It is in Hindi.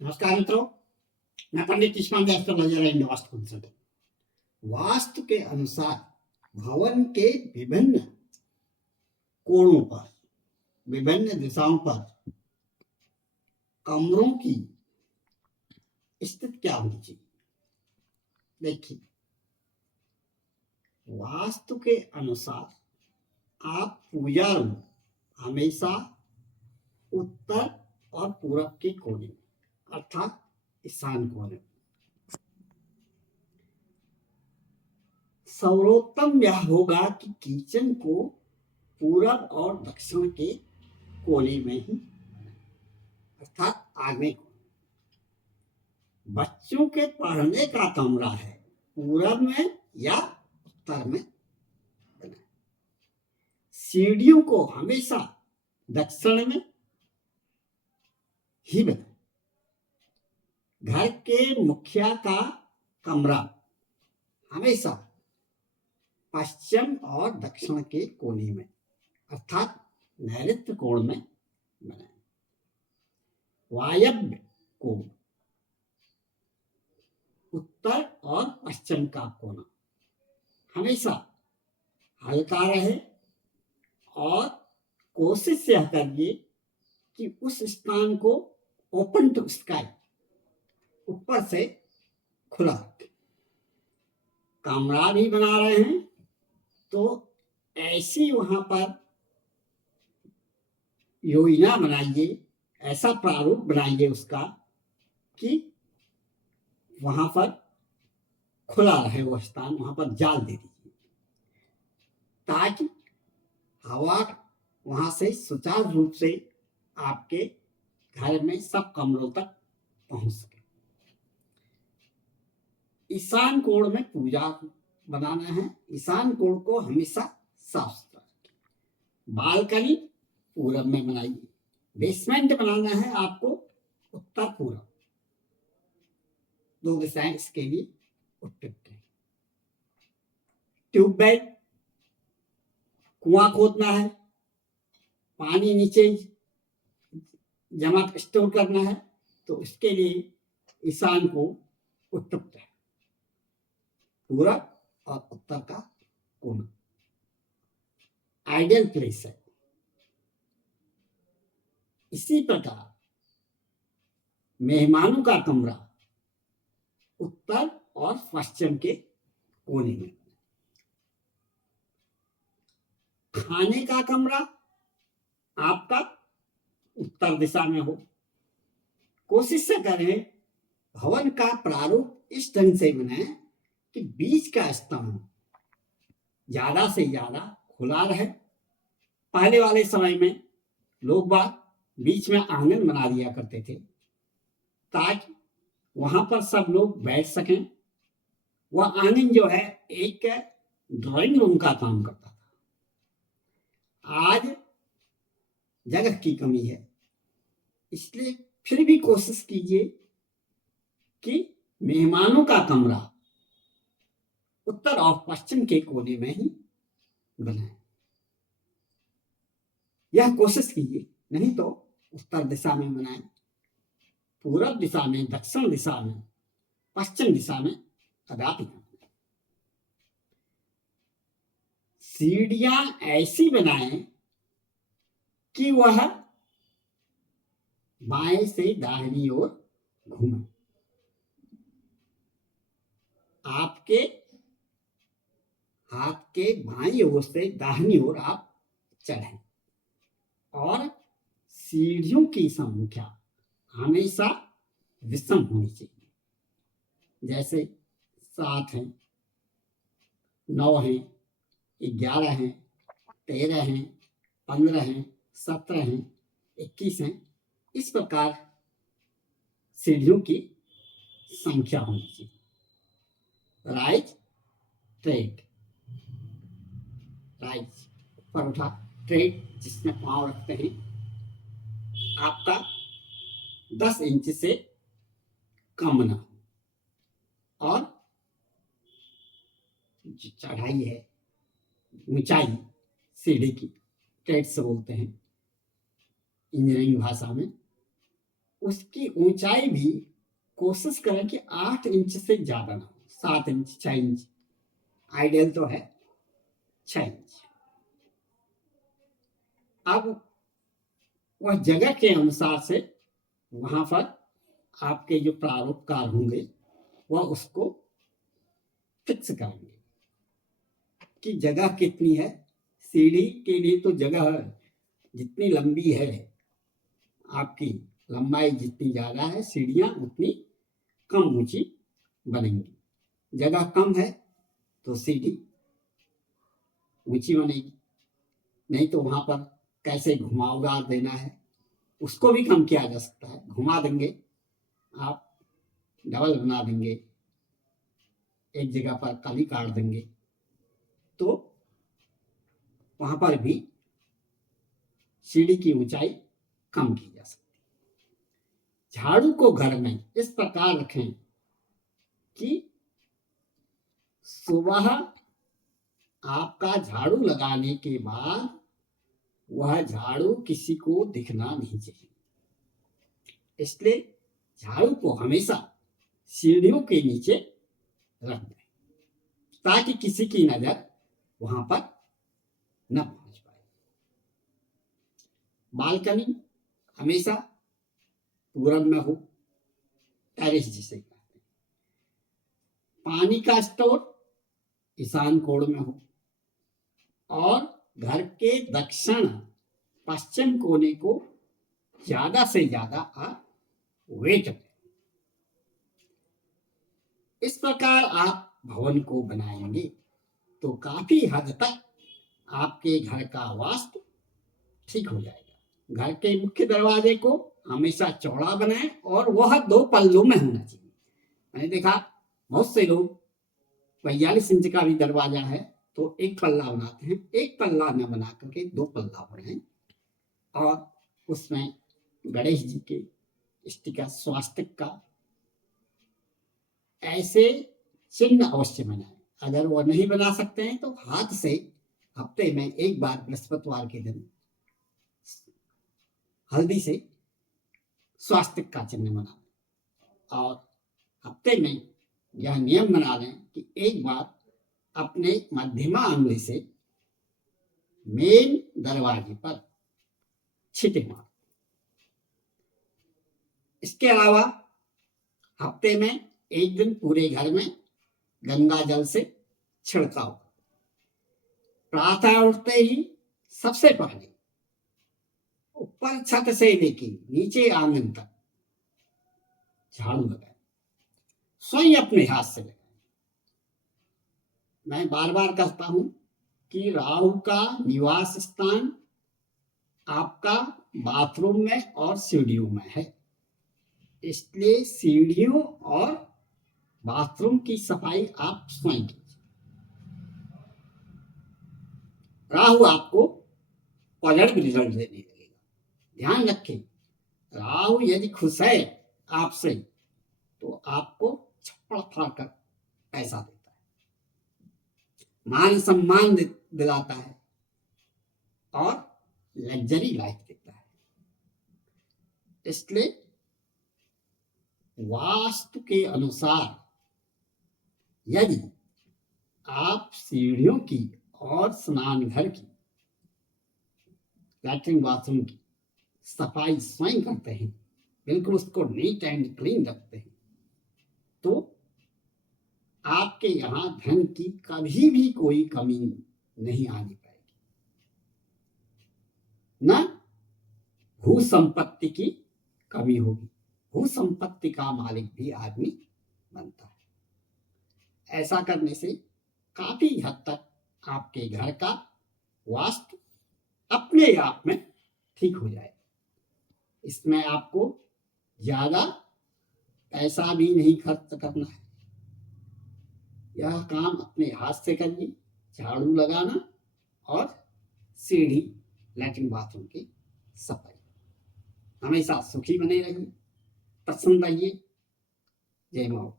नमस्कार मित्रों, मैं Pandit Ismail astrologer and vastu consultant. Vastu के अनुसार भवन के विभिन्न कोणों पर, विभिन्न दिशाओं पर कमरों की स्थिति क्या होनी चाहिए। देखिए, वास्तु के अनुसार आप पूजा रूम हमेशा उत्तर और पूरब के कोने में, अर्थात ईशान कोने में। सर्वोत्तम यह होगा कि किचन को पूरब और दक्षिण के कोने में ही, अर्थात आग्नेय कोने। बच्चों के पढ़ने का कमरा है पूरब में या उत्तर में बनाए। सीढ़ियों को हमेशा दक्षिण में ही बनाए। घर के मुखिया का कमरा हमेशा पश्चिम और दक्षिण के कोने में, अर्थात नैऋत्य कोण में बनाए। वायव्य कोण उत्तर और पश्चिम का कोना हमेशा हल्का रहे और कोशिश यह करिए कि उस स्थान को ओपन टू स्काई, ऊपर से खुला रखें। कमरा भी बना रहे हैं तो ऐसी वहां पर योजना बनाइए, ऐसा प्रारूप बनाइए उसका कि वहां पर खुला रहे वो स्थान, वहां पर जाल दे दीजिए ताकि हवा वहां से सुचारू रूप से आपके घर में सब कमरों तक पहुंच सके। ईशान कोण में पूजा बनाना है, ईशान कोण को हमेशा साफ सुथरा रखें। बालकनी पूरब में बनाइए। बेसमेंट बनाना है आपको उत्तर पूरब, दो दिशाएं इसके लिए उपयुक्त है। ट्यूबवेल, कुआं खोदना है, पानी नीचे जमा स्टोर करना है, तो इसके लिए ईशान को उपयुक्त है। पूरब और उत्तर का कोना आइडियल प्लेस है। इसी प्रकार मेहमानों का कमरा उत्तर और पश्चिम के कोने में। खाने का कमरा आपका उत्तर दिशा में हो। कोशिश से करें भवन का प्रारूप इस ढंग से बनाए कि बीच का स्थान ज्यादा से ज्यादा खुला रहे। पहले वाले समय में लोग बाग बीच में आंगन बना दिया करते थे ताकि वहां पर सब लोग बैठ सकें। वह आंगन जो है एक ड्राइंग रूम का काम करता था। आज जगह की कमी है, इसलिए फिर भी कोशिश कीजिए कि मेहमानों का कमरा उत्तर और पश्चिम के कोने में ही बनाए। यह कोशिश कीजिए, नहीं तो उत्तर दिशा में बनाए, पूरब दिशा में, दक्षिण दिशा में, पश्चिम दिशा में कदापि न। सीढ़ियां ऐसी बनाएं कि वह बाएं से दाहिनी ओर घूमे। आपके हाथ के बाईं ओर से दाहिनी ओर आप चढ़ें और सीढ़ियों की संख्या हमेशा विषम होनी चाहिए। जैसे 7 है, 9 है, 11 है, 13 है, 15 है, 17 है, 21 है। इस प्रकार सीढ़ियों की संख्या होनी चाहिए। राइज ट्रेड, राइज ऊपर उठा, ट्रेड जिसमें पांव रखते हैं, आपका 10 इंच से कम ना हो। और जो चढ़ाई है, ऊंचाई सीढ़ी की, ट्रेड से बोलते हैं इंजीनियरिंग भाषा में, उसकी ऊंचाई भी कोशिश करें कि 8 इंच से ज्यादा ना हो, 7 इंच 6 इंच, आइडियल तो है 6 इंच। अब वह जगह के अनुसार से वहां पर आपके जो प्रारूपकार होंगे वह उसको फिक्स करेंगे कि जगह कितनी है। सीढ़ी के लिए तो जगह जितनी लंबी है, आपकी लंबाई जितनी ज्यादा है, सीढ़ियां उतनी कम ऊंची बनेंगी। जगह कम है तो सीढ़ी ऊंची बनेगी, नहीं तो वहां पर कैसे घुमावदार देना है उसको भी कम किया जा सकता है। घुमा देंगे आप, डबल बना देंगे, एक जगह पर काली काट देंगे, तो वहां पर भी सीढ़ी की ऊंचाई कम की जा सकती है। झाड़ू को घर में इस प्रकार रखें कि सुबह आपका झाड़ू लगाने के बाद वह झाड़ू किसी को दिखना नहीं चाहिए। इसलिए झाड़ू को हमेशा सीढ़ियों के नीचे रख दें ताकि किसी की नजर वहां पर न पहुंच पाए। बालकनी हमेशा पूरब में हो, टेरेस जिसे कहते हैं। पानी का स्टोर ईशान कोण में हो और घर के दक्षिण पश्चिम कोने को ज्यादा से ज्यादा आप वेट करें। इस प्रकार आप भवन को बनाएंगे तो काफी हद तक आपके घर का वास्तु ठीक हो जाएगा। घर के मुख्य दरवाजे को हमेशा चौड़ा बनाएं और वह 2 पल्लों में होना चाहिए। मैंने देखा बहुत से लोग 42 इंच का भी दरवाजा है तो 1 पल्ला बनाते हैं। 1 पल्ला न बना करके 2 पल्ला बनाएं और उसमें गणेश जी के स्टिकर, स्वास्तिक का ऐसे चिन्ह अवश्य बनाएं। अगर वो नहीं बना सकते हैं तो हाथ से हफ्ते में 1 बार बृहस्पतिवार के दिन हल्दी से स्वास्तिक का चिन्ह बना और हफ्ते में यह नियम बना लें कि 1 बार अपने मध्यमा अंगुली से मेन दरवाजे पर छींटे मार। इसके अलावा हफ्ते में 1 दिन पूरे घर में गंगा जल से छिड़काव। प्रातः उठते ही सबसे पहले ऊपर छत से लेके नीचे आंगन तक झाड़ू लगाएं, स्वयं अपने हाथ से लगाएं। मैं बार बार कहता हूं कि राहु का निवास स्थान आपका बाथरूम में और सीढ़ियों में है, इसलिए सीढ़ियों और बाथरूम की सफाई आप स्वयं कीजिए। राहु आपको पॉजिटिव रिजल्ट देने लगेगा। ध्यान रखें, राहु यदि खुश है आपसे तो आपको छप्पड़ फाड़ कर पैसा देता है, मान सम्मान दिलाता है और लग्जरी लाइफ देता है। इसलिए वास्तु के अनुसार यदि आप सीढ़ियों की और स्नान घर की, लैट्रिन बाथरूम की सफाई स्वयं करते हैं, बिल्कुल उसको नीट एंड क्लीन रखते हैं, तो आपके यहां धन की कभी भी कोई कमी नहीं आनी पाएगी, न भू संपत्ति की कमी होगी। भू संपत्ति का मालिक भी आदमी बनता है। ऐसा करने से काफी हद तक आपके घर का वास्तु अपने आप में ठीक हो जाएगा। इसमें आपको ज्यादा पैसा भी नहीं खर्च करना है। यह काम अपने हाथ से करिए, झाड़ू लगाना और सीढ़ी, लैट्रिन बाथरूम की सफाई। हमेशा सुखी बने रहिए, प्रसन्न रहिए। जय मां।